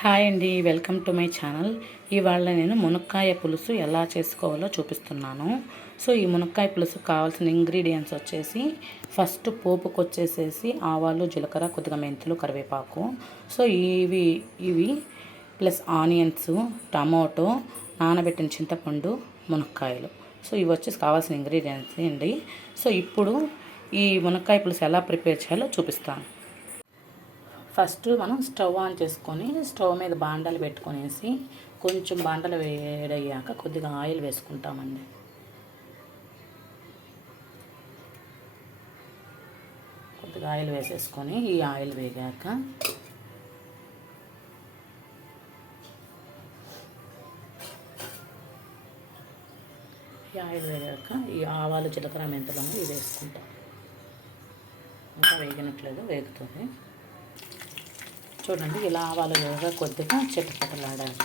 Hi అండి, welcome to my channel. ఇవాళ నేను మునక్కాయ పులుసు ఎలా చేసుకోవాలో చూపిస్తున్నాను. సో ఈ మునక్కాయ పులుసు కావాల్సిన ఇంగ్రీడియంట్స్ వచ్చేసి ఫస్ట్ పోపుకు వచ్చేసేసి ఆవాలు, జీలకర్ర, కొద్దిగా మెంతులు, కరివేపాకు. సో ఇవి ప్లస్ ఆనియన్స్, టమాటో, నానబెట్టిన చింతపండు, మునక్కాయలు. సో ఇవి వచ్చేసి కావాల్సిన ఇంగ్రీడియంట్స్ అండి. సో ఇప్పుడు ఈ మునక్కాయ పులుసు ఎలా ప్రిపేర్ చేయాలో చూపిస్తాను. ఫస్ట్ మనం స్టవ్ ఆన్ చేసుకొని స్టవ్ మీద బాండలు పెట్టుకొనేసి కొంచెం బాండలు వేడయ్యాక కొద్దిగా ఆయిల్ వేసుకుంటామండి. కొద్దిగా ఆయిల్ వేసేసుకొని ఈ ఆయిల్ వేగాక ఈ ఆవాలు, జీలకర్ర, మెంతులు ఇవి వేసుకుంటాం. ఇంకా వేగినట్లేదు, వేగుతుంది. చూడండి, ఇలా ఆవాలు వేగ కొద్దిగా చిటపటలాడాక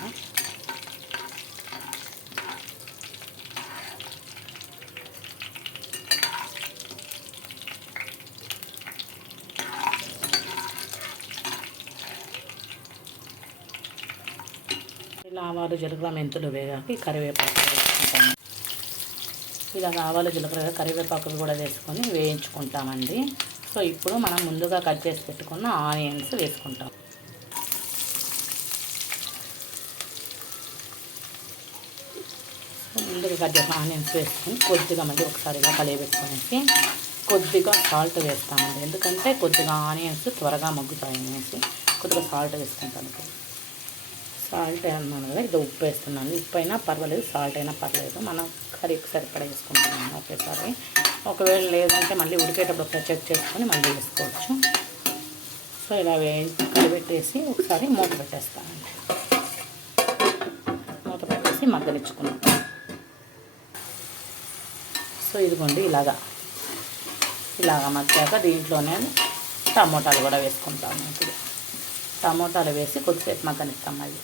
ఇలా ఆవాలు, జీలకర్ర, మెంతులు వేగాక కరివేపాకు వేసుకుంటాము. ఇలా ఆవాలు, జీలకర్ర, కరివేపాకులు కూడా వేసుకొని వేయించుకుంటామండి. సో ఇప్పుడు మనం ముందుగా కట్ చేసి పెట్టుకున్న ఆనియన్స్ వేసుకుంటాం. ముందుగా కట్ చేసిన ఆనియన్స్ వేసుకొని కొద్దిగా మళ్ళీ ఒకసారిగా కలియబెట్టుకొనేసి కొద్దిగా సాల్ట్ వేస్తామండి. ఎందుకంటే కొద్దిగా ఆనియన్స్ త్వరగా మగ్గుతాయి అనేసి కొద్దిగా సాల్ట్ వేసుకుంటాను. సాల్ట్ అన్నాను కదా, ఇది ఉప్పు వేస్తున్నాను. ఉప్పు అయినా పర్వాలేదు, సాల్ట్ అయినా పర్లేదు, మనం కర్రీకి సరిపడా వేసుకుంటున్నాను ఒకేసారి. ఒకవేళ లేదంటే మళ్ళీ ఉడికేటప్పుడు ఒకసారి చెక్ చేసుకొని మళ్ళీ వేసుకోవచ్చు. సో ఇలా కలిపెట్టేసి ఒకసారి మూత పెట్టేస్తానండి. మూత పెట్టేసి మగ్గనిచ్చుకున్నాం. సో ఇదిగోండి, ఇలాగా మగ్గాక దీంట్లోనే టమోటాలు కూడా వేసుకుంటాము. ఇప్పుడు టమోటాలు వేసి కొద్దిసేపు మగ్గనిస్తాం మళ్ళీ.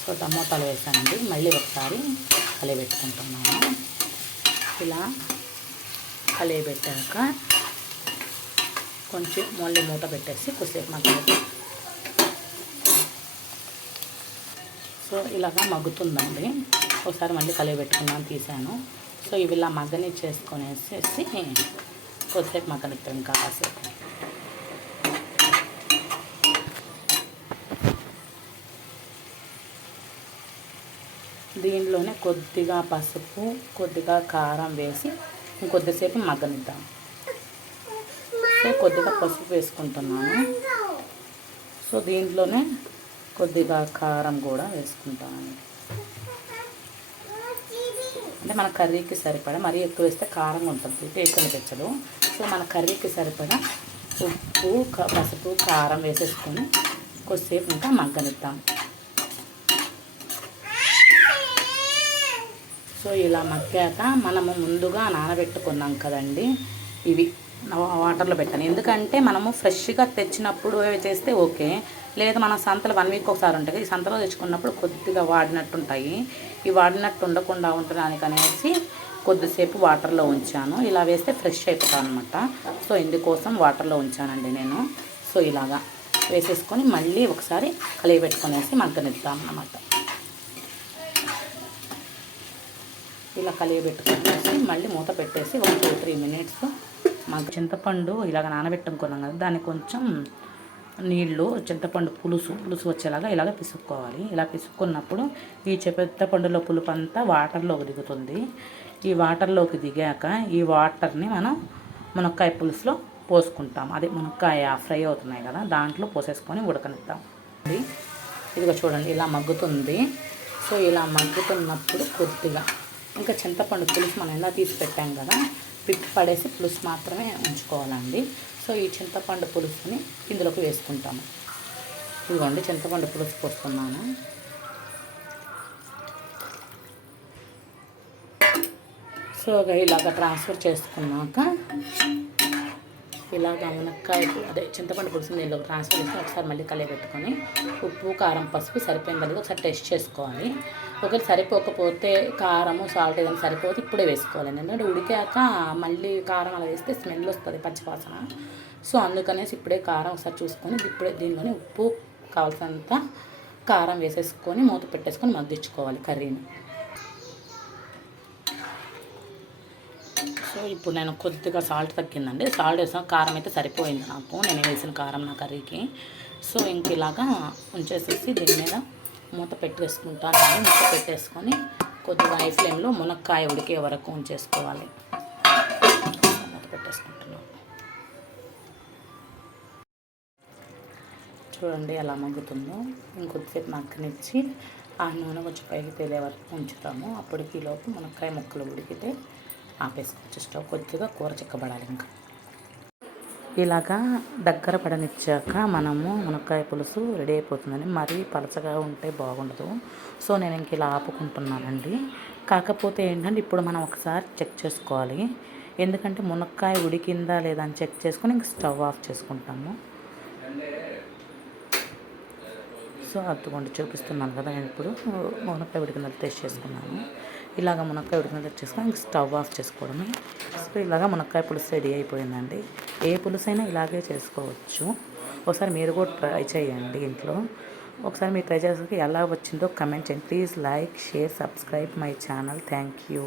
సో టమోటాలు వేసానండి, మళ్ళీ ఒకసారి కలిపెట్టుకుంటున్నాము. ఇలా కలిపెట్టాక కొంచెం మళ్ళీ మూత పెట్టేసి కొద్దిసేపు మగ్గనిస్తాం. సో ఇలాగా మగ్గుతుందండి. ఒకసారి మళ్ళీ కలిపెట్టుకున్నాను, తీసాను. సో ఇవి ఇలా మగ్గని చేసుకొనేసేసి కొద్దిసేపు మగ్గనిస్తాం. ఇంకా కాసేపు దీనిలోనే కొద్దిగా పసుపు, కొద్దిగా కారం వేసి ఇంకొద్దిసేపు మగ్గనిద్దాం. సో కొద్దిగా పసుపు వేసుకుంటున్నాను. సో దీంట్లోనే కొద్దిగా కారం కూడా వేసుకుంటాను. అంటే మన కర్రీకి సరిపడా, మరీ ఎక్కువ వేస్తే కారంగా ఉంటుంది, టేస్ట్ అనిపించదు. సో మన కర్రీకి సరిపడా ఉప్పు, పసుపు, కారం వేసేసుకొని కొద్దిసేపు ఇంకా మగ్గనిద్దాం. సో ఇలా మగ్గాక మనము ముందుగా నానబెట్టుకున్నాం కదండి, ఇవి వాటర్లో పెట్టాను. ఎందుకంటే మనము ఫ్రెష్గా తెచ్చినప్పుడు చేస్తే ఓకే, లేదా మన సంతలు 1 వీక్ ఒకసారి ఉంటాయి. ఈ సంతలో తెచ్చుకున్నప్పుడు కొద్దిగా వాడినట్టు ఉంటాయి. ఈ వాడినట్టు ఉండకుండా ఉండడానికి అనేసి కొద్దిసేపు వాటర్లో ఉంచాను. ఇలా వేస్తే ఫ్రెష్ అయిపోతాను అనమాట. సో ఇందుకోసం వాటర్లో ఉంచానండి నేను. సో ఇలాగా వేసేసుకొని మళ్ళీ ఒకసారి కలియబెట్టుకొనేసి మగ్గనిద్దాం అన్నమాట. ఇలా కలియబెట్టుకొనేసి మళ్ళీ మూత పెట్టేసి ఒక 2-3 మినిట్స్ మాకు చింతపండు ఇలాగ నానబెట్టుకున్నాం కదా, దాన్ని కొంచెం నీళ్ళు, చింతపండు పులుసు వచ్చేలాగా ఇలాగ పిసుక్కోవాలి. ఇలా పిసుక్కున్నప్పుడు ఈ చింతపండులో పులుపు అంతా వాటర్లోకి దిగుతుంది. ఈ వాటర్లోకి దిగాక ఈ వాటర్ని మనం మునక్కాయ పులుసులో పోసుకుంటాం. అదే మునక్కాయ ఫ్రై అవుతున్నాయి కదా, దాంట్లో పోసేసుకొని ఉడకనిద్దాం. ఇదిగో చూడండి, ఇలా మగ్గుతుంది. సో ఇలా మగ్గుతున్నప్పుడు కొద్దిగా ఇంకా చింతపండు పులుసు మనం ఎలా తీసి పెట్టాం కదా, పిప్పి పడేసి పులుసు మాత్రమే ఉంచుకోవాలండి. సో ఈ చింతపండు పులుసుని ఇందులోకి వేసుకుంటాము. ఇదిగోండి, చింతపండు పులుసు పోస్తున్నాను. సో ఇలాగ ట్రాన్స్ఫర్ చేసుకున్నాక ఇలాగ మునక్కాయ చింతపండు పులుసుని దీనిలోకి ట్రాన్స్ఫర్ చేసుకొని ఒకసారి మళ్ళీ కలియబెట్టుకొని ఉప్పు, కారం, పసుపు సరిపోయింది లేదా ఒకసారి టెస్ట్ చేసుకోవాలి. ఒకవేళ సరిపోకపోతే కారము, సాల్ట్ ఏదైనా సరిపోతే ఇప్పుడే వేసుకోవాలి. ఎందుకంటే ఉడికాక మళ్ళీ కారం అలా వేస్తే స్మెల్ వస్తుంది, పచ్చివాసన. సో అందుకనేసి ఇప్పుడే కారం ఒకసారి చూసుకొని ఇప్పుడే దీనిలోనే ఉప్పు, కావాల్సినంత కారం వేసేసుకొని మూత పెట్టేసుకొని మగ్గించుకోవాలి కర్రీని. సో ఇప్పుడు నేను కొద్దిగా సాల్ట్ తగ్గిందండి, సాల్ట్ వేసాను, కారం అయితే సరిపోయింది నాకు, నేను వేసిన కారం నా కర్రీకి. సో ఇంక ఇలాగా ఉంచేసేసి దీని మీద మూత పెట్టేసుకుంటాను. మూత పెట్టేసుకొని కొద్దిగా హై ఫ్లేమ్లో మునక్కాయ ఉడికే వరకు ఉంచేసుకోవాలి. మూత పెట్టేసుకుంటున్నాను. చూడండి ఎలా మగ్గుతుందో. ఇంకొద్దిసేపు మగ్గనిచ్చి ఆ నూనె కొంచెం పైకి తేలే వరకు ఉంచుతాము. అప్పటికి లోపు మునక్కాయ ముక్కలు ఉడికితే ఆపేసుకోవచ్చు స్టవ్. కొద్దిగా కూర చిక్కబడాలి. ఇంకా ఇలాగా దగ్గర పడనిచ్చాక మనము మునక్కాయ పులుసు రెడీ అయిపోతుందని. మరీ పలచగా ఉంటే బాగుండదు. సో నేను ఇంక ఇలా ఆపుకుంటున్నానండి. కాకపోతే ఏంటంటే ఇప్పుడు మనం ఒకసారి చెక్ చేసుకోవాలి, ఎందుకంటే మునక్కాయ ఉడికిందా లేదా అని చెక్ చేసుకొని ఇంక స్టవ్ ఆఫ్ చేసుకుంటాము. సో అద్దుకోండి చూపిస్తున్నాను కదా, నేను ఇప్పుడు మునక్కాయ ఉడికిందని టేస్ట్ చేసుకున్నాను. ఇలాగ మునక్కాయ ఉడికిందని టేస్ట్ చేసుకొని ఇంక స్టవ్ ఆఫ్ చేసుకోవడమే. సో ఇలాగ మునక్కాయ పులుసు రెడీ అయిపోయిందండి. ఏ పులుసు అయినా ఇలాగే చేసుకోవచ్చు. ఒకసారి మీరు కూడా ట్రై చేయండి ఇంట్లో. ఒకసారి మీరు ట్రై చేసాక ఎలా వచ్చిందో కమెంట్ చేయండి. Please like, share, subscribe my channel. Thank you.